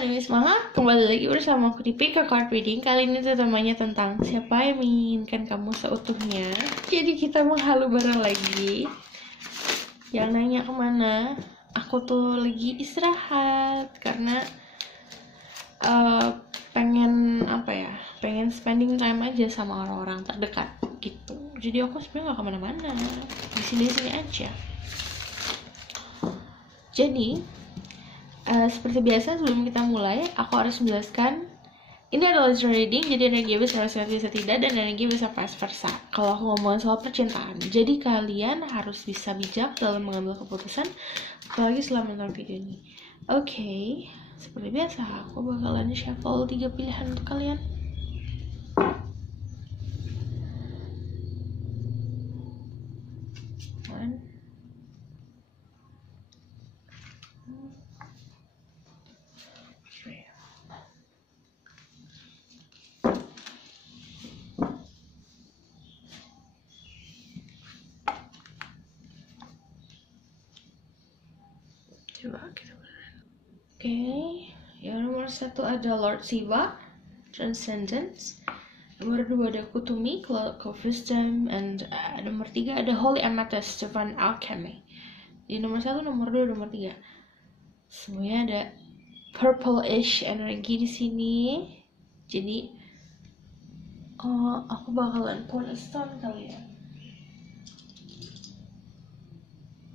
anime semangat, kembali lagi bersama aku di Pika Card Reading. Kali ini temanya tentang siapa yang menginginkan kamu seutuhnya. Jadi kita menghalu bareng lagi. Yang nanya kemana? Aku tuh lagi istirahat karena pengen pengen spending time aja sama orang-orang terdekat gitu. Jadi aku sebenarnya gak kemana-mana, di sini aja. Jadi seperti biasa, sebelum kita mulai, aku harus menjelaskan ini adalah reading, jadi energi bisa tidak, dan energi bisa vice versa. Kalau aku ngomongin soal percintaan, jadi kalian harus bisa bijak dalam mengambil keputusan, apalagi setelah menonton video ini. Oke, seperti biasa, aku bakalan shuffle 3 pilihan untuk kalian. Coba kita Oke, yang nomor 1 ada Lord Shiva, Transcendence. Nomor 2 ada Kutumi, Cloud of Wisdom, and nomor 3 ada Holy Amethyst, Divine Alchemy. Di nomor 1, nomor 2, nomor 3. Semuanya ada purple-ish energi di sini. Jadi aku bakalan pull a stone kali ya.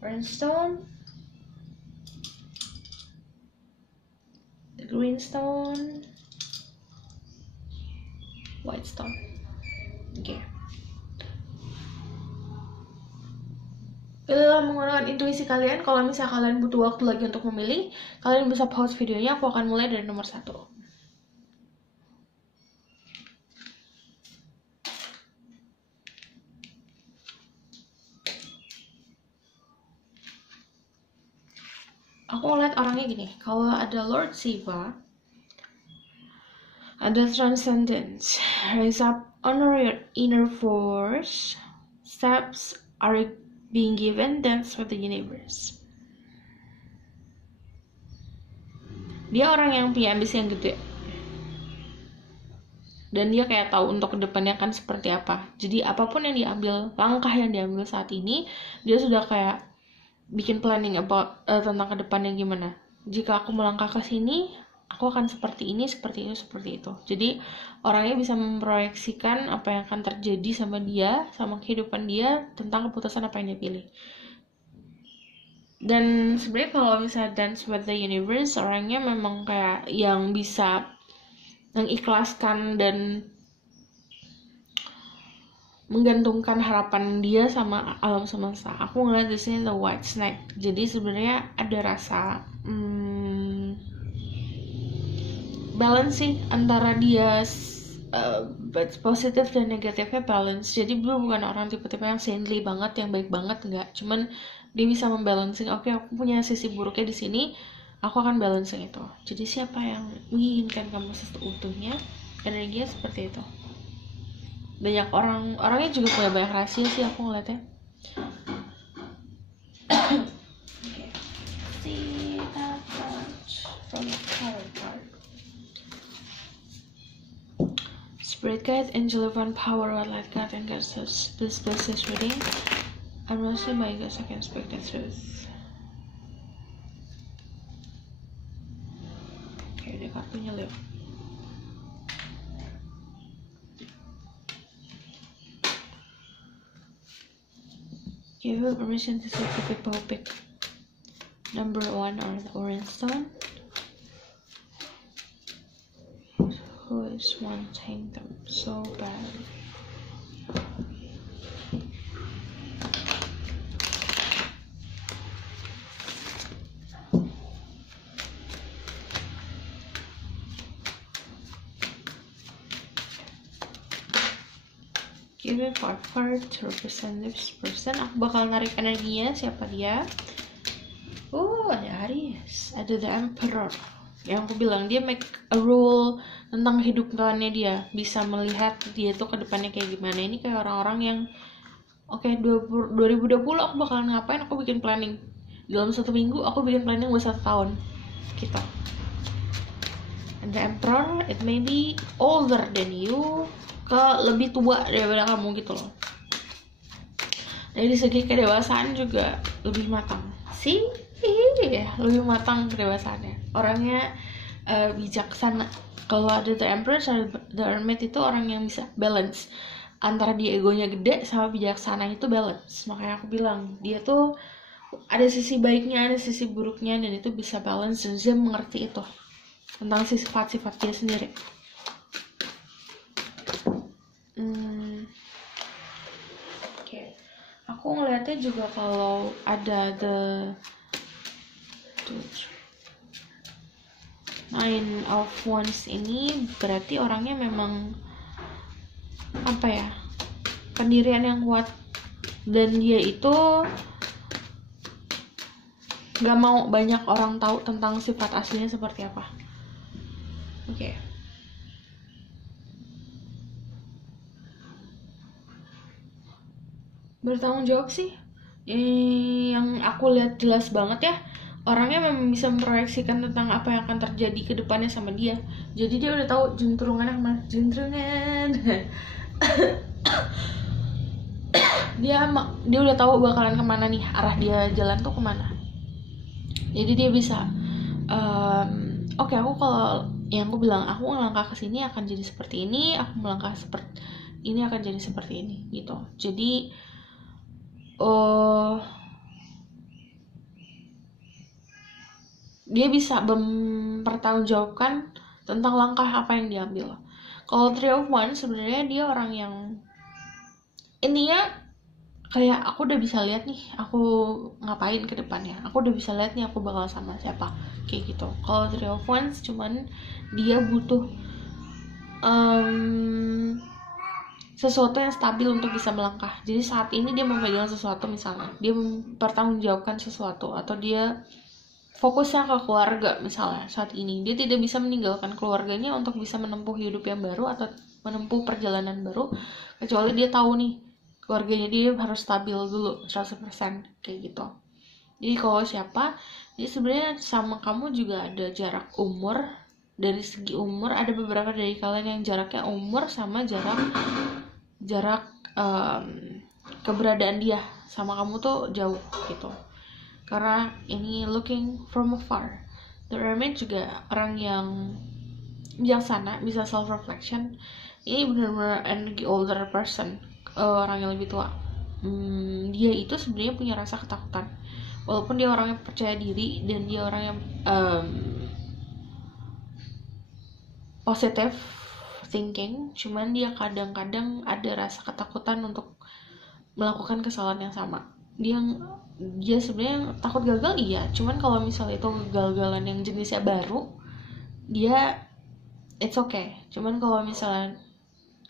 Rainstone, the green stone, white stone. Oke. Pilihlah menggunakan intuisi kalian. Kalau misalnya kalian butuh waktu lagi untuk memilih, kalian bisa pause videonya. Aku akan mulai dari nomor 1. Aku ngeliat orangnya gini, kalau ada Lord Shiva, ada Transcendence, rise up, honor your inner force, steps are being given, dance with the universe. Dia orang yang punya ambisi yang gede, dan dia kayak tahu untuk kedepannya kan seperti apa. Jadi apapun yang diambil, langkah yang diambil saat ini, dia sudah kayak bikin planning tentang kedepannya gimana. Jika aku melangkah ke sini, aku akan seperti ini, seperti itu, seperti itu. Jadi orangnya bisa memproyeksikan apa yang akan terjadi sama dia, sama kehidupan dia, tentang keputusan apa yang dia pilih. Dan sebenarnya kalau misalnya dance with the universe, orangnya memang kayak yang bisa mengikhlaskan dan menggantungkan harapan dia sama alam semesta. Aku ngeliat di sini the white snake. Jadi sebenarnya ada rasa balance sih antara dia positif dan negatifnya balance. Jadi belum bukan orang tipe-tipe yang saintly banget, yang baik banget, enggak. Cuman dia bisa membalancing. Oke, aku punya sisi buruknya di sini, aku akan balancing itu. Jadi siapa yang menginginkan kamu seutuhnya, energinya seperti itu. Banyak orangnya juga punya banyak rahasia sih aku ngeliatnya. See that from the tarot card. Spirit guide, angel of one power, what light guide and goddesses. Please bless this reading. I'm not sure my guess I can speak the truth. Oke, dia kartunya lihat. Give you permission to take the people pick number 1 or the orange stone. Who is wanting them so badly? Give me 4 card to represent this person. Aku bakal narik energinya. Siapa dia? Ada Aries. Ada The Emperor. Yang aku bilang, dia make a rule tentang kehidupannya dia. Bisa melihat dia tuh ke depannya kayak gimana. Ini kayak orang-orang yang 2020 aku bakalan ngapain, aku bikin planning. Dalam 1 minggu aku bikin planning buat 1 tahun. Gitu. And the Emperor, it may be older than you, lebih tua daripada kamu gitu loh. Dari segi kedewasaan juga lebih matang. Sih, lebih matang kedewasaannya. Orangnya bijaksana. Kalau ada the Emperor, the Hermit itu orang yang bisa balance antara dia egonya gede sama bijaksana itu balance. Makanya aku bilang dia tuh ada sisi baiknya, ada sisi buruknya, dan itu bisa balance, dan dia mengerti itu tentang sifat-sifat dia sendiri. Oke. Aku ngeliatnya juga kalau ada the Nine of Wands ini berarti orangnya memang apa ya, pendirian yang kuat, dan dia itu gak mau banyak orang tahu tentang sifat aslinya seperti apa. Oke. Bertanggung jawab sih, yang aku lihat jelas banget ya, orangnya memang bisa memproyeksikan tentang apa yang akan terjadi ke depannya sama dia. Jadi dia udah tahu jentrungannya kemana. dia udah tahu bakalan kemana nih, arah dia jalan tuh kemana. Jadi dia bisa oke, aku kalau yang aku bilang, aku melangkah ke sini akan jadi seperti ini, aku melangkah seperti ini akan jadi seperti ini gitu. Jadi dia bisa mempertanggungjawabkan tentang langkah apa yang diambil. Kalau Three of Wands sebenarnya dia orang yang intinya kayak aku udah bisa lihat nih aku ngapain ke depannya, aku udah bisa lihat nih aku bakal sama siapa, kayak gitu. Kalau Three of Wands cuman dia butuh sesuatu yang stabil untuk bisa melangkah. Jadi saat ini dia memegang sesuatu, misalnya dia mempertanggungjawabkan sesuatu, atau dia fokusnya ke keluarga misalnya. Saat ini dia tidak bisa meninggalkan keluarganya untuk bisa menempuh hidup yang baru atau menempuh perjalanan baru, kecuali dia tahu nih keluarganya dia harus stabil dulu 100%, kayak gitu. Jadi kalau siapa, jadi sebenarnya sama kamu juga ada jarak umur. Dari segi umur ada beberapa dari kalian yang jaraknya umur sama jarak keberadaan dia sama kamu tuh jauh gitu. Karena ini looking from afar. The Hermit juga orang yang bijaksana, bisa self reflection. Ini benar-benar energy older person, orang yang lebih tua. Dia itu sebenarnya punya rasa ketakutan, walaupun dia orang yang percaya diri dan dia orang yang positive thinking, cuman dia kadang-kadang ada rasa ketakutan untuk melakukan kesalahan yang sama. Dia sebenarnya takut gagal, iya, cuman kalau misalnya itu kegagalan yang jenisnya baru, dia it's okay. Cuman kalau misalnya,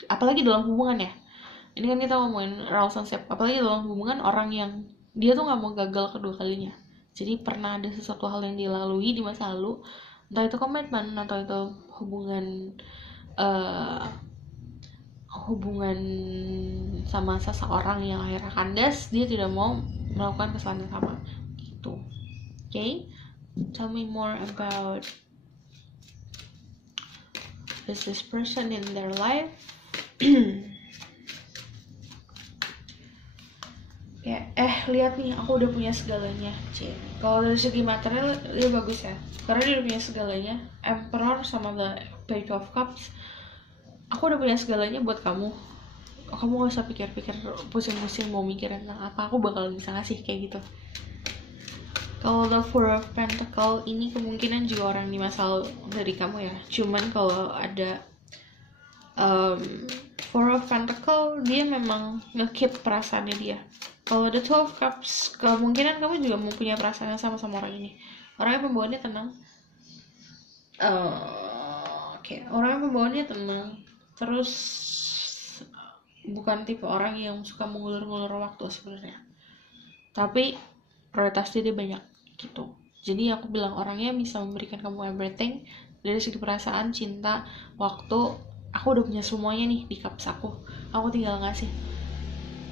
apalagi dalam hubungan ya, ini kan kita ngomongin relationship, apalagi dalam hubungan, orang yang dia tuh nggak mau gagal kedua kalinya. Jadi pernah ada sesuatu hal yang dilalui di masa lalu, entah itu komitmen atau itu hubungan sama seseorang yang akhirnya kandas, dia tidak mau melakukan kesalahan yang sama gitu. Okay, tell me more about this person in their life. Ya, lihat nih, aku udah punya segalanya. Kalau dari segi material dia bagus ya, karena dia udah punya segalanya. Emperor sama the Page of Cups, aku udah punya segalanya buat kamu. Kamu gak usah pikir-pikir pusing-pusing mau mikirin tentang apa, aku bakal bisa ngasih kayak gitu. Kalau the Four of Pentacles ini kemungkinan juga orang di masa lalu dari kamu ya. Cuman kalau ada Four of Pentacles, dia memang nge-keep perasaannya dia. Kalau the Two of Cups, kemungkinan kamu juga mempunyai perasaan yang sama sama orang ini. Orangnya pembawaannya tenang. Orangnya pembawaannya tenang. Terus bukan tipe orang yang suka mengulur-ngulur waktu sebenarnya. Tapi prioritasnya dia banyak gitu. Jadi aku bilang orangnya bisa memberikan kamu everything dari segi perasaan, cinta, waktu. Aku udah punya semuanya nih di cups aku tinggal ngasih.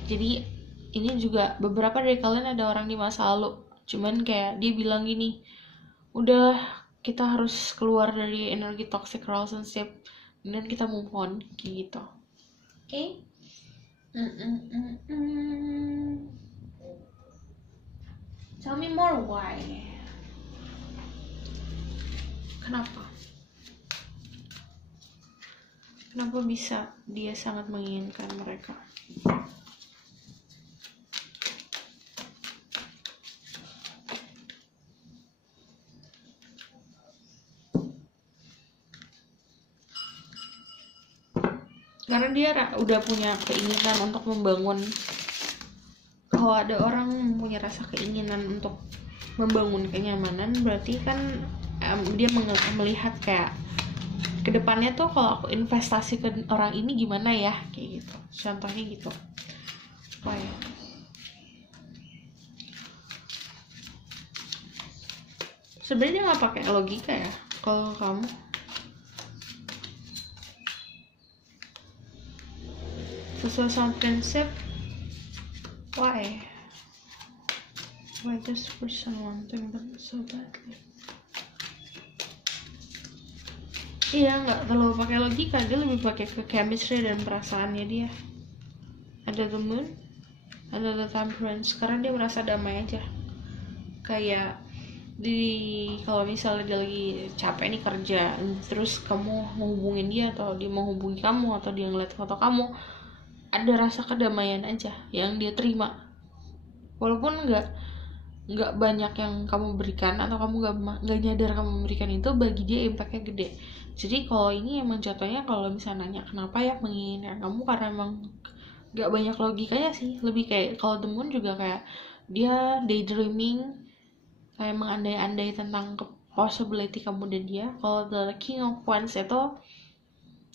Jadi ini juga beberapa dari kalian ada orang di masa lalu, cuman kayak dia bilang gini, udah kita harus keluar dari energi toxic relationship dan kita move on gitu. Oke? Tell me more why. Kenapa bisa dia sangat menginginkan mereka? Karena dia udah punya keinginan untuk membangun. Kalau ada orang punya rasa keinginan untuk membangun kenyamanan, berarti kan dia melihat kayak kedepannya tuh kalau aku investasi ke orang ini gimana ya, kayak gitu. Contohnya gitu. Wah ya. Sebenarnya nggak pakai logika ya kalau kamu. Sesuai sama prinsip. Why this person wanting them so badly? Iya, nggak terlalu pakai logika, dia lebih pakai ke chemistry dan perasaannya dia. Ada the moon, ada the temperance, karena dia merasa damai aja. Kayak kalau misalnya dia lagi capek nih kerja, terus kamu menghubungin dia atau dia menghubungi kamu atau dia ngeliat foto kamu, ada rasa kedamaian aja yang dia terima. Walaupun nggak banyak yang kamu berikan atau kamu nggak nyadar kamu memberikan itu, bagi dia impactnya gede. Jadi kalau ini emang jatuhnya, kalau misalnya nanya kenapa ya menginginkan kamu, karena emang nggak banyak logikanya sih. Lebih kayak kalau the moon juga kayak dia daydreaming, kayak mengandai-andai tentang possibility kamu dan dia. Kalau the king of wands itu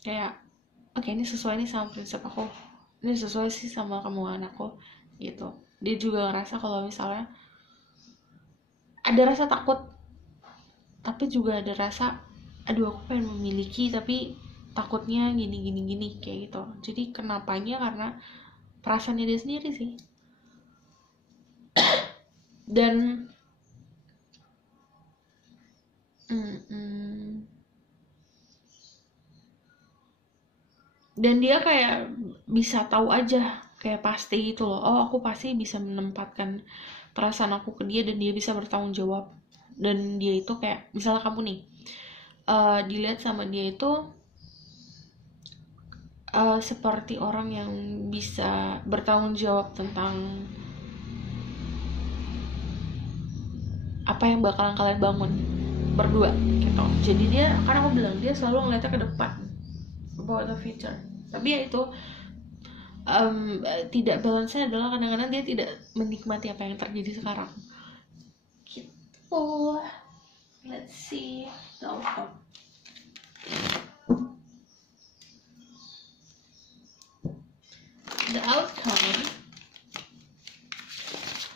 kayak oke, ini sesuai nih sama prinsip aku, ini sesuai sih sama kemauan aku gitu. Dia juga ngerasa kalau misalnya ada rasa takut, tapi juga ada rasa aduh aku pengen memiliki tapi takutnya gini kayak gitu. Jadi kenapanya karena perasaannya dia sendiri sih. Dan dan dia kayak bisa tahu aja, kayak pasti gitu loh, oh aku pasti bisa menempatkan perasaan aku ke dia dan dia bisa bertanggung jawab. Dan dia itu kayak misalnya kamu nih dilihat sama dia itu seperti orang yang bisa bertanggung jawab tentang apa yang bakalan kalian bangun berdua gitu. Jadi dia, karena aku bilang dia selalu ngeliatnya ke depan, about the future. Tapi ya itu tidak balance-nya adalah kadang-kadang dia tidak menikmati apa yang terjadi sekarang gitu. Let's see the outcome. The outcome,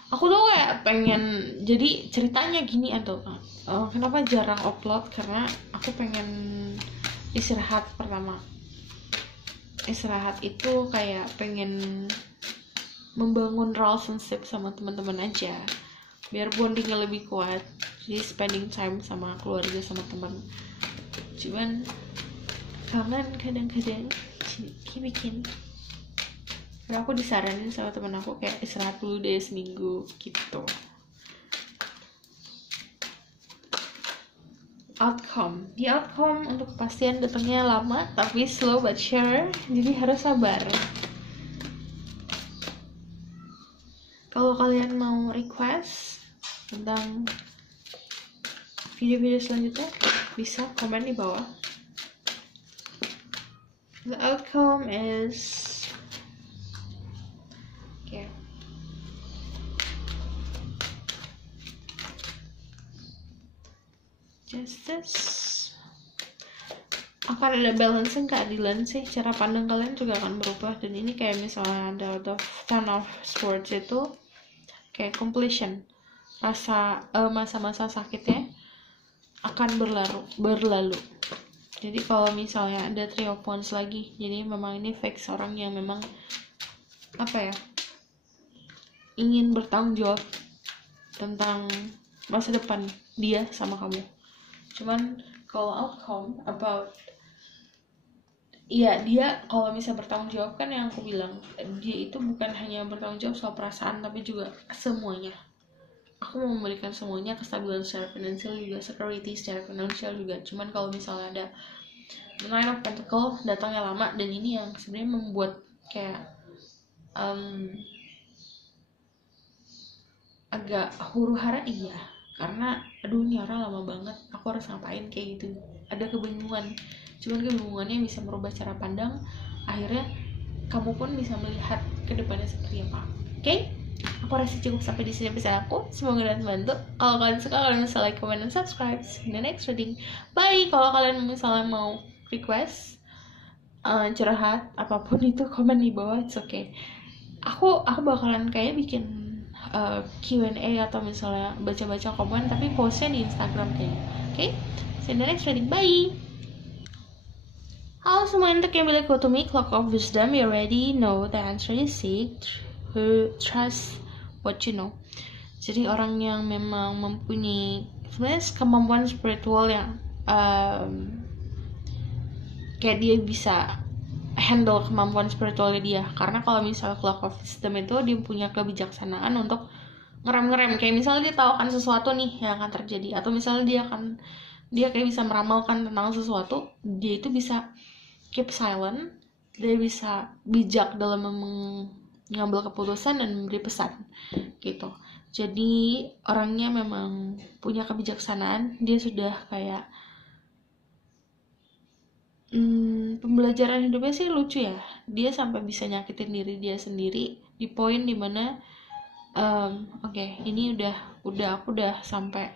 aku tuh kayak pengen, jadi ceritanya gini atau kenapa jarang upload, karena aku pengen istirahat. Pertama istirahat itu kayak pengen membangun relationship sama teman-teman aja biar bondingnya lebih kuat. Jadi spending time sama keluarga sama teman. Cuman kangen kadang-kadang bikin. Karena aku disaranin sama teman aku kayak istirahat dulu deh seminggu gitu. Outcome, the outcome untuk kepastian datangnya lama tapi slow but sure, jadi harus sabar. Kalau kalian mau request tentang video-video selanjutnya, bisa komen di bawah. The outcome is justice. Akan ada balancing, keadilan sih. Cara pandang kalian juga akan berubah. Dan ini kayak misalnya ada the Ten of Swords itu kayak completion. Masa-masa sakitnya akan berlalu. Jadi kalau misalnya ada Three of Wands lagi, jadi memang ini fix orang yang memang ingin bertanggung jawab tentang masa depan dia sama kamu. Cuman kalau outcome about, iya, dia kalau misalnya bertanggung jawab kan yang aku bilang, dia itu bukan hanya bertanggung jawab soal perasaan tapi juga semuanya. Aku mau memberikan semuanya, kestabilan secara finansial juga, security secara finansial juga. Cuman kalau misalnya ada Nine of Pentacles datangnya lama, dan ini yang sebenarnya membuat kayak agak huru hara, iya, karena aduh ini orang lama banget, aku harus ngapain kayak gitu, ada kebingungan. Cuman kebingungannya bisa merubah cara pandang, akhirnya kamu pun bisa melihat ke depannya seperti apa. Oke? Aku rasa cukup sampai di sini episode aku. Semoga kalian bantu. Kalau kalian suka, kalian bisa like, comment, dan subscribe. See you in the next reading. Bye. Kalau kalian misalnya mau request curhat apapun itu, komen di bawah. It's okay. Aku bakalan kayak bikin Q&A atau misalnya baca-baca komen, tapi postnya di Instagram kayaknya. Okay? See you in the next reading. Bye. Halo semua, untuk yang bilang go to me, clock of wisdom, you already know the answer you seek, who trust what you know. Jadi orang yang memang mempunyai sebenarnya kemampuan spiritual yang kayak dia bisa handle kemampuan spiritualnya dia. Karena kalau misalnya clock of wisdom itu dia punya kebijaksanaan untuk ngerem, kayak misalnya dia tahu akan sesuatu nih yang akan terjadi, atau misalnya dia kayak bisa meramalkan tentang sesuatu, dia itu bisa keep silent, dia bisa bijak dalam mengambil keputusan dan memberi pesan gitu. Jadi orangnya memang punya kebijaksanaan, dia sudah kayak pembelajaran hidupnya sih lucu ya, dia sampai bisa nyakitin diri dia sendiri di poin dimana oke, ini aku udah sampai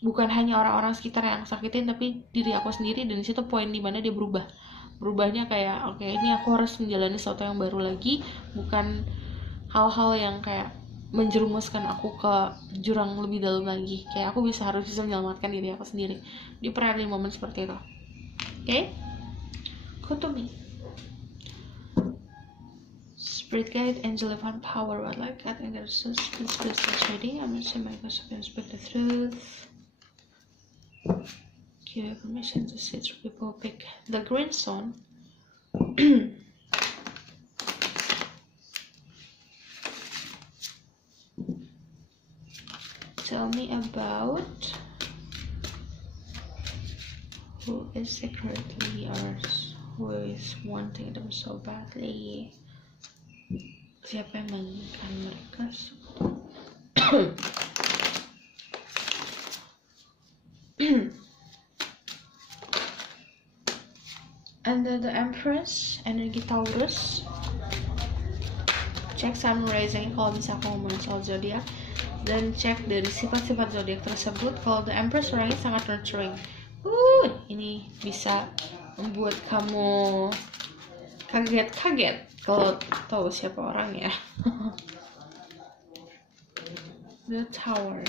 bukan hanya orang-orang sekitar yang sakitin, tapi diri aku sendiri, dan disitu poin dimana dia berubahnya kayak oke, ini aku harus menjalani sesuatu yang baru lagi, bukan hal-hal yang kayak menjerumuskan aku ke jurang lebih dalam lagi, kayak aku harus bisa menyelamatkan diri aku sendiri. Dia pernah ada momen seperti itu. Oke? Go to me. Spirit guide, angel divine power, what like that, and there's so spirit trading. I'm gonna say my God, speak the truth. Give you permission to see through people. Pick the green stone. Tell me about who is secretly yours, who is wanting them so badly. Siapa yang menginginkan mereka? Under the Empress, energi Taurus. Cek sun rising kalau bisa aku ngomongin soal zodiak, dan cek dari sifat-sifat zodiak tersebut. Kalau the Empress orangnya sangat nurturing. Ini bisa membuat kamu kaget kalau tahu siapa orangnya. The Tower.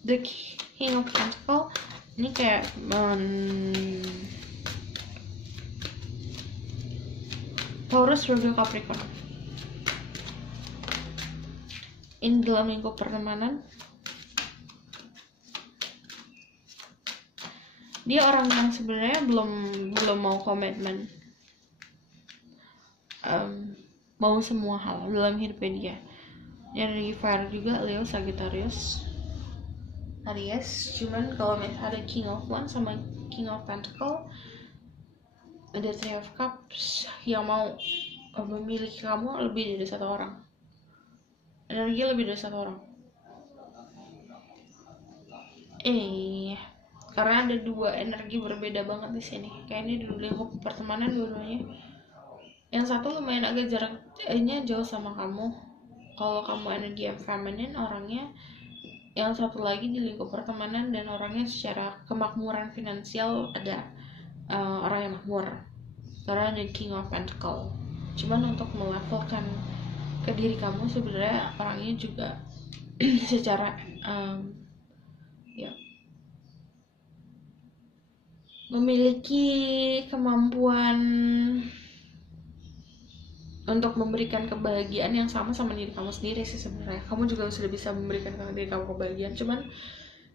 The King of Pentacles, ini kayak Taurus, Virgo, Capricorn. Ini dalam lingkup pertemanan, dia orang yang sebenarnya belum mau komitmen, mau semua hal dalam hidupnya dia. Energi fire juga, Leo, Sagittarius, Aries. Cuman kalau misalnya ada King of Wands sama King of Pentacles, ada Three of Cups yang mau memiliki kamu lebih dari satu orang. Energi lebih dari satu orang. Karena ada dua energi berbeda banget di sini. Kayak ini di lingkup pertemanan dua-duanya. Yang satu lumayan agak jaraknya jauh sama kamu. Kalau kamu energi yang feminine orangnya, yang satu lagi di lingkup pertemanan dan orangnya secara kemakmuran finansial ada orang yang makmur, karena ada King of Pentacles. Cuman untuk melevelkan ke diri kamu, sebenarnya orangnya juga secara memiliki kemampuan untuk memberikan kebahagiaan yang sama diri kamu sendiri sih sebenarnya. Kamu juga sudah bisa memberikan ke diri kamu kebahagiaan, cuman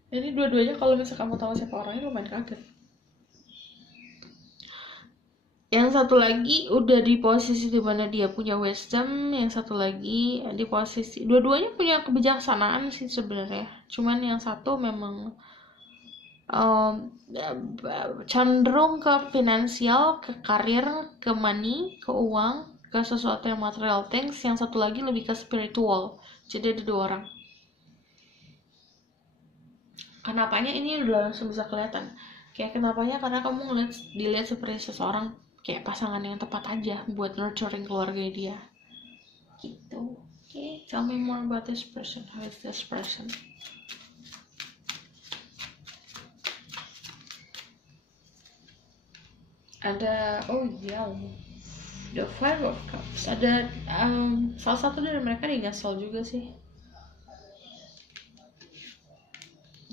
ini dua-duanya kalau misalnya kamu tahu siapa orangnya lumayan kaget. Yang satu lagi udah di posisi dimana dia punya wisdom, yang satu lagi di posisi dua-duanya punya kebijaksanaan sih sebenarnya, cuman yang satu memang cenderung ke finansial, ke karir, ke money, ke uang, ke sesuatu yang material things. Yang satu lagi lebih ke spiritual. Jadi ada dua orang. Kenapanya ini udah langsung bisa kelihatan. Kayak kenapanya karena kamu dilihat seperti seseorang kayak pasangan yang tepat aja buat nurturing keluarga dia. Gitu. Okay, tell me more about this person. Who is this person? Ada The Five of Cups. Ada salah satu dari mereka di ngasal juga sih.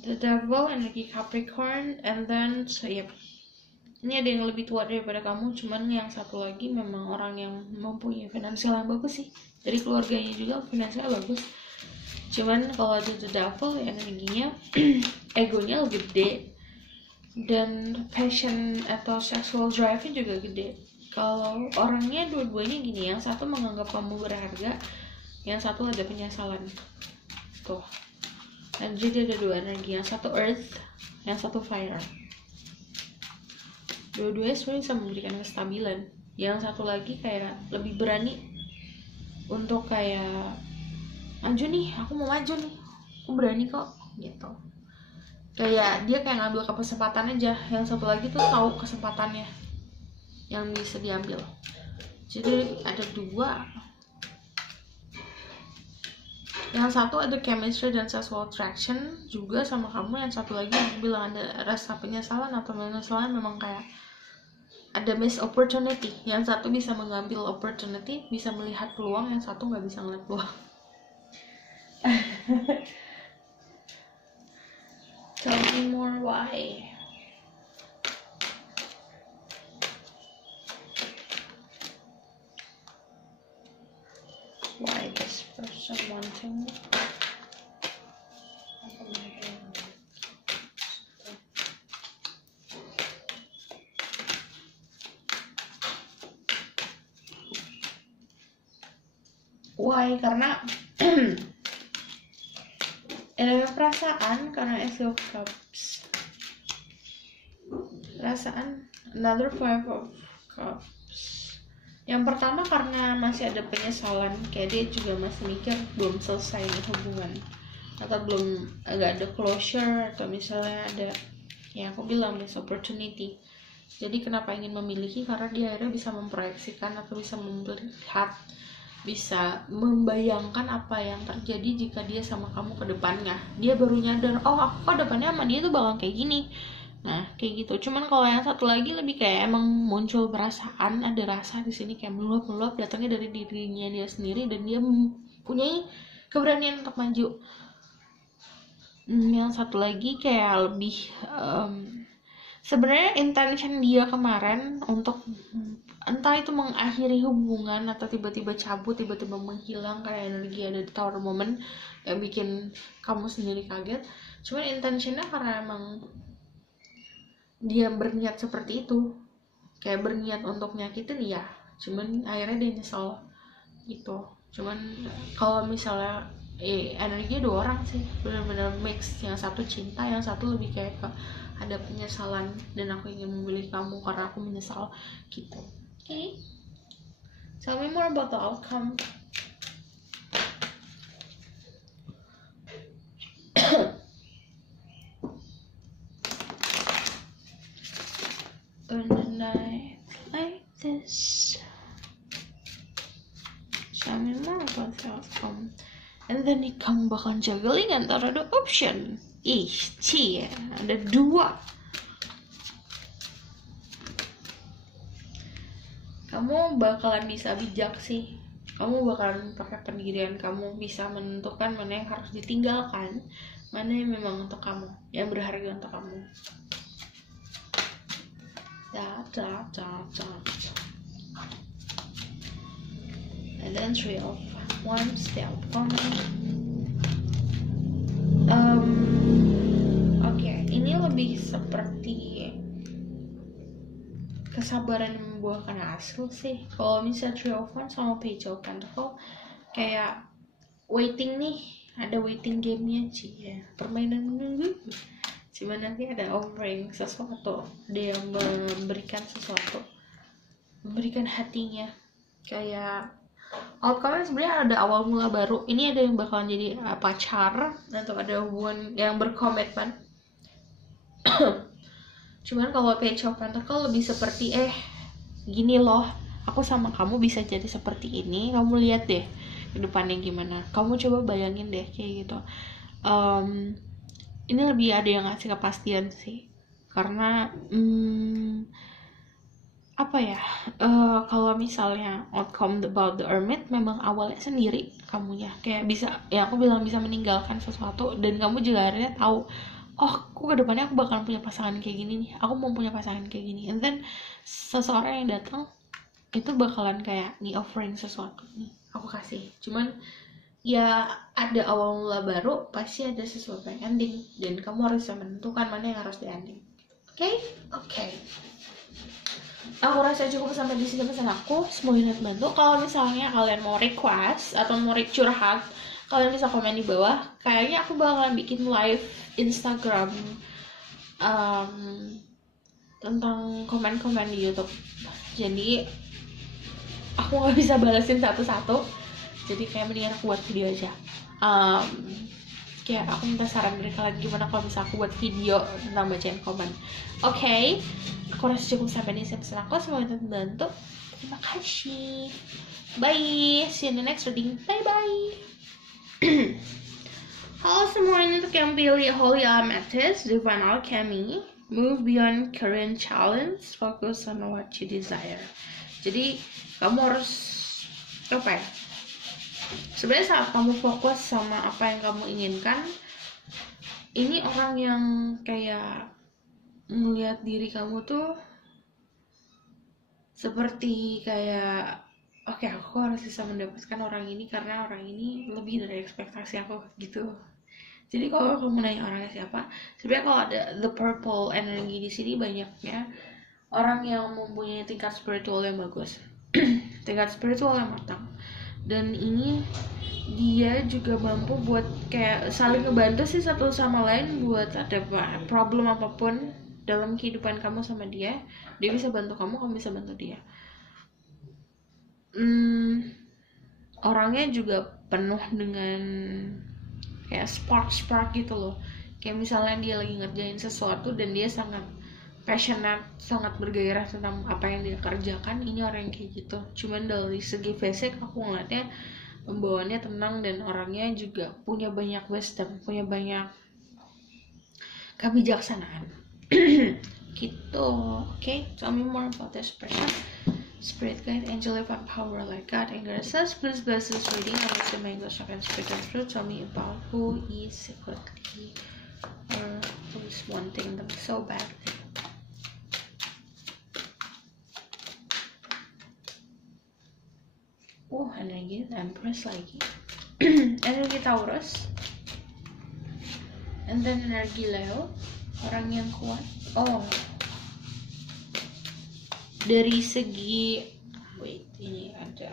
The Devil, energi Capricorn, and then ini ada yang lebih tua daripada kamu, cuman yang satu lagi memang orang yang mempunyai finansial yang bagus sih, dari keluarganya juga finansial bagus. Cuman kalau ada The Devil, energinya egonya lebih gede, dan passion atau sexual drive-nya juga gede. Kalau orangnya dua-duanya gini, yang satu menganggap kamu berharga, yang satu ada penyesalan tuh. Dan jadi ada dua energi, yang satu earth, yang satu fire. Dua-duanya sebenarnya bisa memberikan kestabilan. Yang satu lagi kayak lebih berani untuk kayak maju nih, aku mau maju nih, aku berani kok gitu. Kayak dia kayak ngambil kesempatan aja. Yang satu lagi tuh tahu kesempatannya yang bisa diambil. Jadi ada dua. Yang satu ada chemistry dan sexual attraction juga sama kamu. Yang satu lagi aku bilang ada rasa penyesalan atau penyesalan, memang kayak ada miss opportunity. Yang satu bisa mengambil opportunity, bisa melihat peluang, yang satu nggak bisa ngeliat peluang. Tell me more why. Why this person wanting? Why? Karena ada perasaan, karena Ace of Cups. Perasaan, another Five of Cups. Yang pertama karena masih ada penyesalan, kayak dia juga masih mikir belum selesai nih hubungan, atau belum agak ada closure, atau misalnya ada yang aku bilang miss opportunity. Jadi kenapa ingin memiliki? Karena dia akhirnya bisa memproyeksikan atau bisa melihat, bisa membayangkan apa yang terjadi jika dia sama kamu ke depannya. Dia baru nyadar, oh aku ke depannya sama dia tuh bakal kayak gini. Nah kayak gitu. Cuman kalau yang satu lagi lebih kayak emang muncul perasaan, ada rasa di sini kayak meluap datangnya dari dirinya dia sendiri, dan dia mempunyai keberanian untuk maju. Yang satu lagi kayak lebih sebenarnya intention dia kemarin untuk entah itu mengakhiri hubungan atau tiba-tiba cabut, tiba-tiba menghilang, kayak energi ada di tower moment yang bikin kamu sendiri kaget. Cuman intentionnya karena emang dia berniat seperti itu, kayak berniat untuk nyakitin ya, cuman akhirnya dia nyesel gitu. Cuman kalau misalnya energi dua orang sih benar-benar mix, yang satu cinta, yang satu lebih kayak ke ada penyesalan, dan aku ingin memilih kamu karena aku menyesal gitu. Okay, tell me more about the outcome. On a night like this, tell me more about the outcome. And then kamu bakal juggling antara the option. Cie, ada dua. Kamu bakalan bisa bijak sih. Kamu bakalan pakai pendirian kamu, bisa menentukan mana yang harus ditinggalkan, mana yang memang untuk kamu, yang berharga untuk kamu. And then Three of Wands, the outcome. Oke, ini lebih seperti kesabaran yang membuahkan hasil sih. Kalau misalnya Three of Wands sama Page of Pentacles kayak waiting nih, ada waiting game-nya sih ya, permainan menunggu. Cuman nanti ada offering sesuatu, ada yang memberikan sesuatu, memberikan hatinya. Kayak outcome sebenarnya ada awal mula baru. Ini ada yang bakalan jadi pacar atau ada hubungan yang berkomitmen. Cuman kalau Page of Pentacles lebih seperti gini loh, aku sama kamu bisa jadi seperti ini, kamu lihat deh ke depannya gimana, kamu coba bayangin deh kayak gitu. Ini lebih ada yang ngasih kepastian sih, karena apa ya, kalau misalnya outcome about the Hermit memang awalnya sendiri kamunya, kayak bisa ya aku bilang bisa meninggalkan sesuatu, dan kamu juga akhirnya tahu, aku ke depannya aku bakalan punya pasangan kayak gini nih, aku mau punya pasangan kayak gini, and then seseorang yang datang itu bakalan kayak nih offering sesuatu nih aku kasih. Cuman ya ada awal mula baru, pasti ada sesuatu yang ending, dan kamu harus menentukan mana yang harus di ending. Oke. Aku rasa cukup sampai di sini pesan aku. Semoga bantu. Kalau misalnya kalian mau request atau mau curhat, kalian bisa komen di bawah. Kayaknya aku bakalan bikin live Instagram tentang komen-komen di YouTube. Jadi aku nggak bisa balasin satu-satu, jadi kayak mendingan aku buat video aja. Kayak aku minta saran dari kalian gimana kalau bisa aku buat video tentang bacain komen. Oke, aku rasa cukup sampai di sini pesan aku. Semoga terbantu. Terima kasih. Bye. See you in the next reading. Bye. Halo semuanya, untuk yang pilih Holy Amethyst, Divine Alchemy, move beyond current challenge, focus on what you desire. Jadi kamu harus apa ya? Sebenarnya saat kamu fokus sama apa yang kamu inginkan, ini orang yang kayak melihat diri kamu tuh seperti kayak aku harus bisa mendapatkan orang ini karena orang ini lebih dari ekspektasi aku gitu. Jadi kalau kamu nanya orangnya siapa, sebenarnya kalau ada the purple energy di sini, banyaknya orang yang mempunyai tingkat spiritual yang bagus. Tingkat spiritual yang matang, dan ini dia juga mampu buat kayak saling ngebantu sih satu sama lain buat ada problem apapun dalam kehidupan kamu sama dia bisa bantu kamu bisa bantu dia. Orangnya juga penuh dengan kayak spark gitu loh, kayak misalnya dia lagi ngerjain sesuatu dan dia sangat passionate, sangat bergairah tentang apa yang dia kerjakan. Ini orang yang kayak gitu. Cuman dari segi basic aku ngeliatnya pembawaannya tenang, dan orangnya juga punya banyak wisdom, punya banyak kebijaksanaan. Gitu. Okay, tell me more about this person. Spirit guide, angel, divine power, like God and goddesses, please bless this reading. I will say my English and speak and truth. Tell me about who is secretly or who is wanting them so badly. Energi Empress lagi. Energi Taurus, and then energi Leo, orang yang kuat. Dari segi ini ada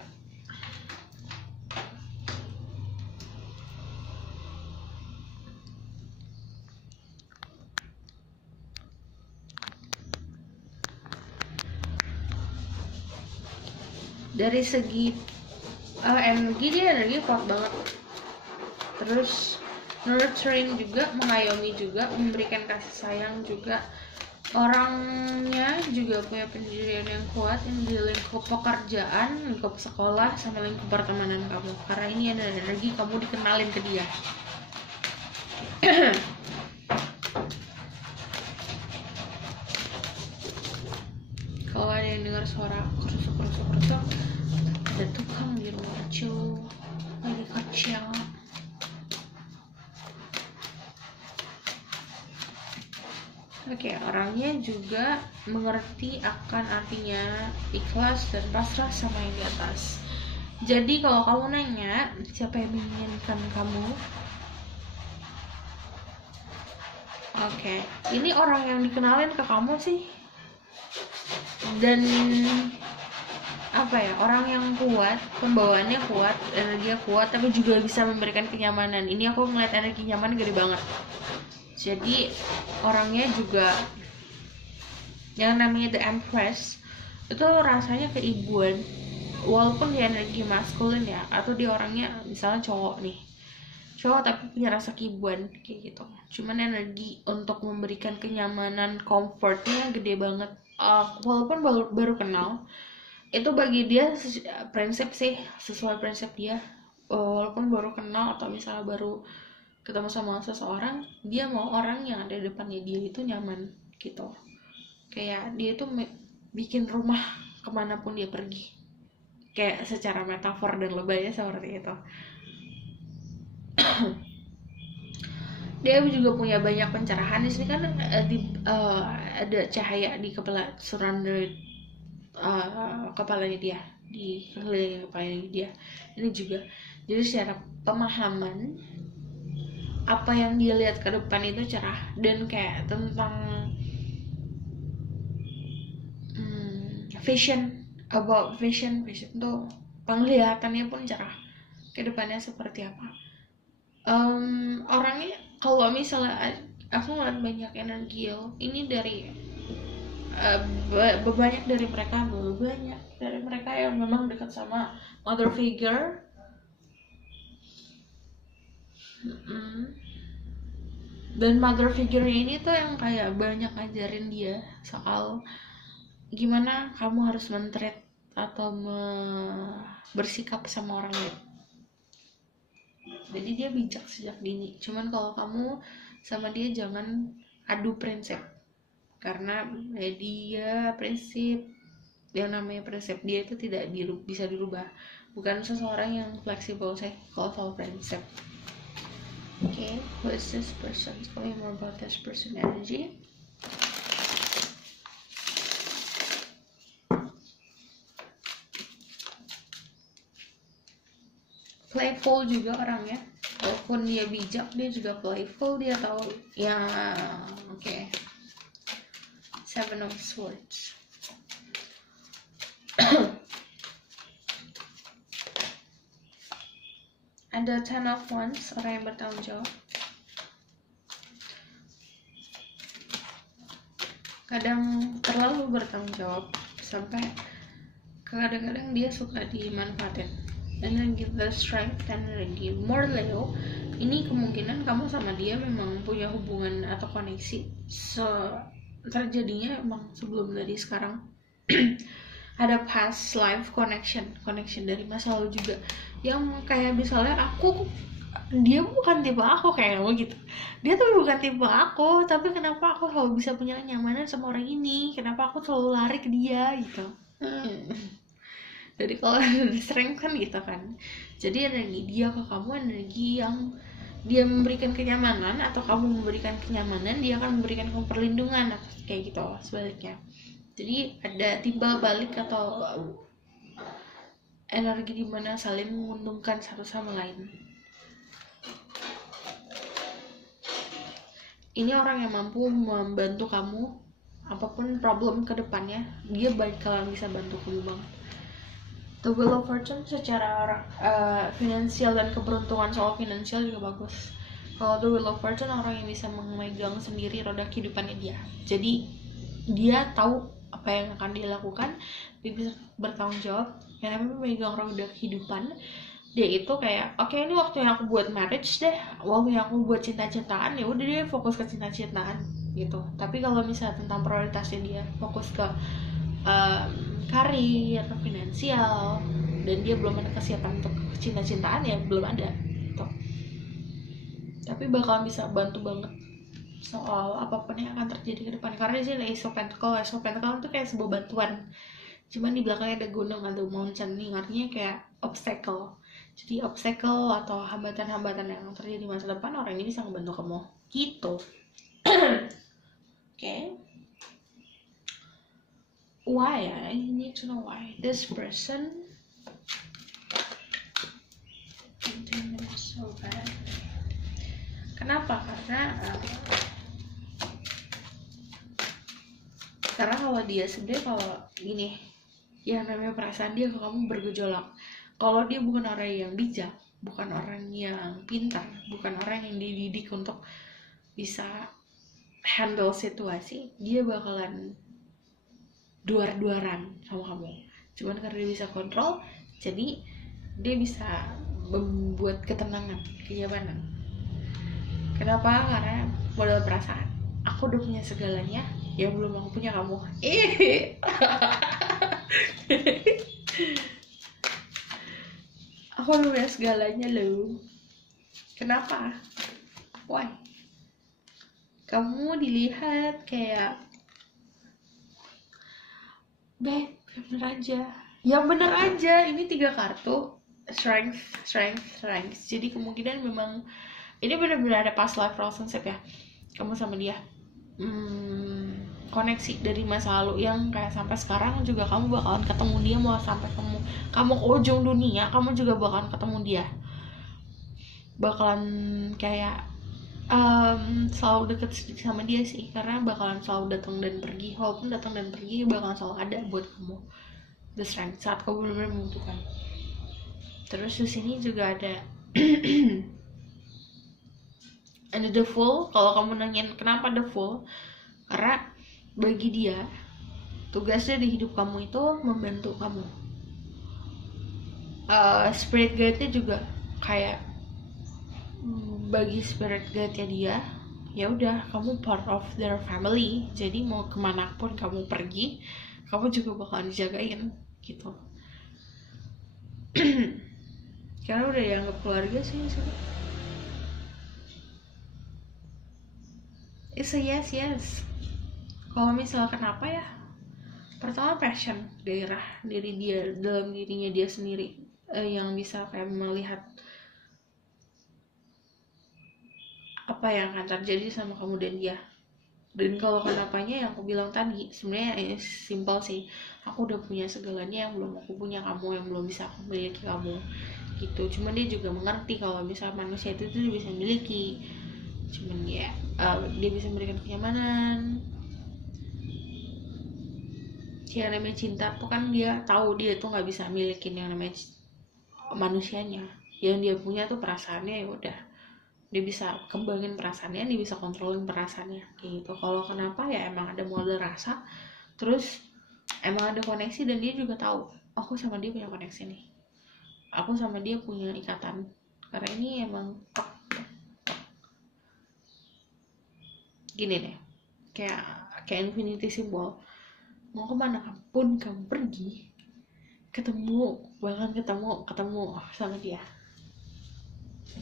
dari segi energi, dia energi kuat banget, terus nurturing juga, mengayomi juga, memberikan kasih sayang juga. Orangnya juga punya pendirian yang kuat di lingkup pekerjaan, lingkup sekolah, sama lingkup pertemanan kamu, karena ini ada energi kamu dikenalin ke dia. Kalau ada yang dengar suara kerusuk, ada tukang di rumah kecil lagi kacang. Oke, orangnya juga mengerti akan artinya ikhlas dan pasrah sama yang di atas. Jadi kalau kamu nanya siapa yang menginginkan kamu, oke, ini orang yang dikenalin ke kamu sih, dan apa ya, orang yang kuat, pembawaannya kuat, energinya kuat, tapi juga bisa memberikan kenyamanan. Ini aku ngeliat energi nyaman gede banget. Jadi orangnya juga yang namanya The Empress itu rasanya keibuan, walaupun dia energi maskulin ya, atau dia orangnya misalnya cowok nih, cowok tapi punya rasa keibuan kayak gitu. Cuman energi untuk memberikan kenyamanan, comfortnya gede banget. Walaupun baru kenal, itu bagi dia prinsip sih, sesuai prinsip dia. Walaupun baru kenal atau misalnya baru ketemu sama seseorang, dia mau orang yang ada di depannya dia itu nyaman gitu. Kayak dia itu bikin rumah kemanapun dia pergi, kayak secara metafor dan lebay seperti itu. Dia juga punya banyak pencerahan. Di sini kan ada cahaya di kepala, surrounded kepalanya dia, di keliling kepalanya dia. Ini juga jadi secara pemahaman apa yang dia lihat ke depan itu cerah, dan kayak tentang vision, about vision tuh penglihatannya pun cerah ke depannya seperti apa. Orangnya kalau misalnya aku ngeliat banyak energi ini dari banyak dari mereka yang memang dekat sama mother figure. Dan mother figure ini tuh yang kayak banyak ngajarin dia soal gimana kamu harus men-treat atau bersikap sama orang lain. Jadi dia bijak sejak dini. Cuman kalau kamu sama dia jangan adu prinsip, karena dia prinsip, yang namanya prinsip dia itu tidak bisa dirubah. Bukan seseorang yang fleksibel sih kalau soal prinsip. Okay, who is this person? Tell me more about this person energy. Playful juga orangnya, walaupun dia bijak, dia juga playful. Dia tahu ya. Oke. Seven of Swords. Ada Ten of Wands, orang yang bertanggung jawab. Kadang terlalu bertanggung jawab sampai kadang-kadang dia suka dimanfaatin. Energi The Strength dan energi More Leo, ini kemungkinan kamu sama dia memang punya hubungan atau koneksi terjadinya emang sebelum dari sekarang. Ada past life connection dari masa lalu juga, yang kayak misalnya dia bukan tipe aku kayak kamu gitu, dia tuh bukan tipe aku, tapi kenapa aku selalu bisa punya kenyamanan sama orang ini, kenapa aku selalu lari ke dia gitu. Jadi kalau strength kan gitu kan, jadi energi dia ke kamu energi yang dia memberikan kenyamanan, atau kamu memberikan kenyamanan, dia akan memberikan kamu perlindungan, atau kayak gitu sebaliknya. Jadi ada timbal balik atau energi dimana saling menguntungkan satu sama lain. Ini orang yang mampu membantu kamu apapun problem ke depannya, dia bakalan bisa bantu kamu banget. The Wheel of Fortune secara finansial dan keberuntungan soal finansial juga bagus. Kalau The Wheel of Fortune orang yang bisa memegang sendiri roda kehidupannya dia. Jadi dia tahu apa yang akan dia lakukan, dia bisa bertanggung jawab. Yang namanya memegang roda kehidupan, dia itu kayak oke, ini waktu yang aku buat marriage deh, waktu yang aku buat cinta-cintaan, ya udah dia fokus ke cinta-cintaan gitu. Tapi kalau misalnya tentang prioritasnya, dia fokus ke karir, finansial, dan dia belum ada kesiapan untuk cinta-cintaan, ya belum ada gitu. Tapi bakalan bisa bantu banget soal apapun yang akan terjadi ke depan, karena di sini Ace of Pentacles itu kayak sebuah bantuan, cuman di belakangnya ada gunung, ada mountain, nih artinya kayak obstacle. Jadi obstacle atau hambatan-hambatan yang terjadi di masa depan, orang ini bisa membantu kamu gitu. Okay. Why? I need to know why this person something so bad. Kenapa? Karena kalau dia sebenarnya, kalau gini, yang namanya perasaan dia ke kamu bergejolak. Kalau dia bukan orang yang bijak, bukan orang yang pintar, bukan orang yang dididik untuk bisa handle situasi, dia bakalan duar-duaran sama kamu. Cuman karena dia bisa kontrol, jadi dia bisa membuat ketenangan, kenyamanan. Kenapa? Karena modal perasaan. Aku udah punya segalanya yang belum aku punya kamu. Aku udah punya segalanya loh. Kenapa? Why? Kamu dilihat kayak bener aja. Yang bener aja. Ini 3 kartu. Strength. Jadi kemungkinan memang ini benar-benar ada past life relationship ya. Kamu sama dia. Koneksi dari masa lalu yang kayak sampai sekarang juga kamu bakalan ketemu dia, mau sampai kamu ke ujung dunia, kamu juga bakalan ketemu dia. Bakalan kayak selalu deket sama dia sih, karena bakalan selalu datang dan pergi. Walaupun datang dan pergi, bakalan selalu ada buat kamu. The strength saat kamu benar-benar membutuhkan. Terus di sini juga ada and the Fool. Kalau kamu nanyain kenapa the Fool, karena bagi dia tugasnya di hidup kamu itu membantu kamu. Spirit guide-nya juga kayak bagi spirit guide-nya dia, ya udah kamu part of their family. Jadi mau kemanapun kamu pergi, kamu juga bakalan dijagain gitu. Karena udah dianggap keluarga sih. It's a yes. Kalau misalnya kenapa ya, pertama passion, gairah diri dia, dalam dirinya dia sendiri, yang bisa kayak melihat apa yang akan terjadi sama kamu dan dia. Dan kalau kenapanya yang aku bilang tadi, sebenarnya simple sih. Aku udah punya segalanya yang belum aku punya kamu, yang belum bisa aku miliki kamu gitu. Cuman dia juga mengerti kalau misalnya manusia itu dia bisa miliki, cuman ya dia bisa memberikan kenyamanan. Yang namanya cinta tuh kan dia tahu dia tuh nggak bisa milikin yang namanya manusianya. Yang dia punya tuh perasaannya, ya udah dia bisa kembangin perasaannya, dia bisa kontrolin perasaannya kayak gitu. Kalau kenapa ya emang ada modal rasa, terus emang ada koneksi, dan dia juga tahu aku sama dia punya koneksi nih, aku sama dia punya ikatan. Karena ini emang gini deh, kayak infinity symbol. Mau kemana pun kamu pergi, bahkan ketemu sama dia.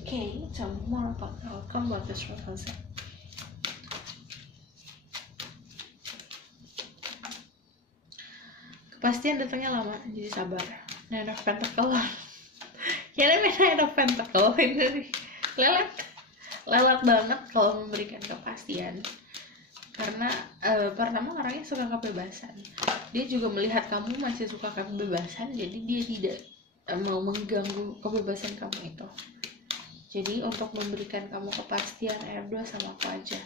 Okay, tell me more about the outcome of this relationship. Kepastian datangnya lama, jadi sabar. Nine of Pentacle. Ya namanya Nine of Pentacle ini lelet banget kalau memberikan kepastian. Karena pertama orangnya suka kebebasan. Dia juga melihat kamu masih suka kebebasan, jadi dia tidak mau mengganggu kebebasan kamu itu. Jadi untuk memberikan kamu kepastian, R2 sama aku aja.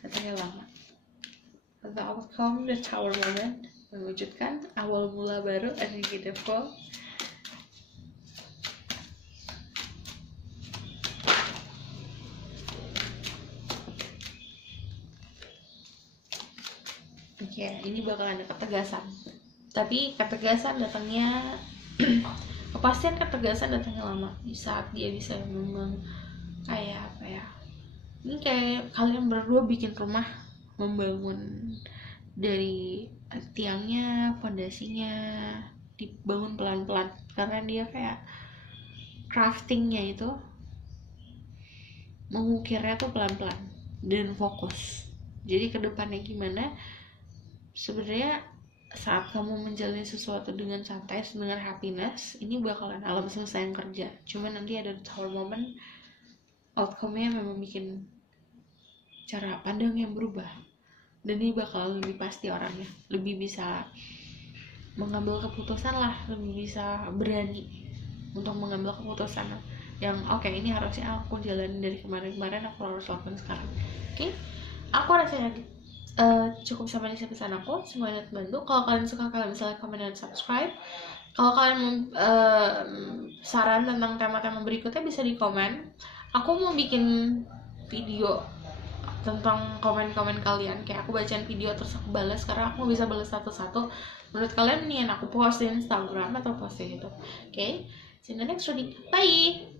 Datangnya lama. The outcome, the tower moment, mewujudkan awal mula baru, energi default. Ya, ini bakal ada ketegasan. Tapi ketegasan datangnya kepastian ketegasan datangnya lama. Di saat dia bisa memang kayak apa ya? Ini kayak kalian berdua bikin rumah, membangun dari tiangnya, fondasinya dibangun pelan-pelan. Karena dia kayak craftingnya itu mengukirnya tuh pelan-pelan dan fokus. Jadi kedepannya gimana? Sebenarnya saat kamu menjalani sesuatu dengan santai, dengan happiness, ini bakalan alam semesta yang kerja. Cuman nanti ada tower moment, outcome-nya memang bikin cara pandang yang berubah. Dan ini bakal lebih pasti orangnya, lebih bisa mengambil keputusan lah, lebih bisa berani untuk mengambil keputusan. yang oke, ini harusnya aku jalanin dari kemarin-kemarin, aku harus lakukan sekarang. Oke, aku rasanya cukup sampai di pesan aku, semuanya terbantu. Kalau kalian suka, kalian bisa like, comment, dan subscribe. Kalau kalian mau saran tentang tema-tema berikutnya bisa di komen. Aku mau bikin video tentang komen-komen kalian, kayak aku bacain video terus aku balas, karena aku bisa balas satu-satu. Menurut kalian mendingan aku post di Instagram atau post di YouTube? Oke, see you in the next video. Bye.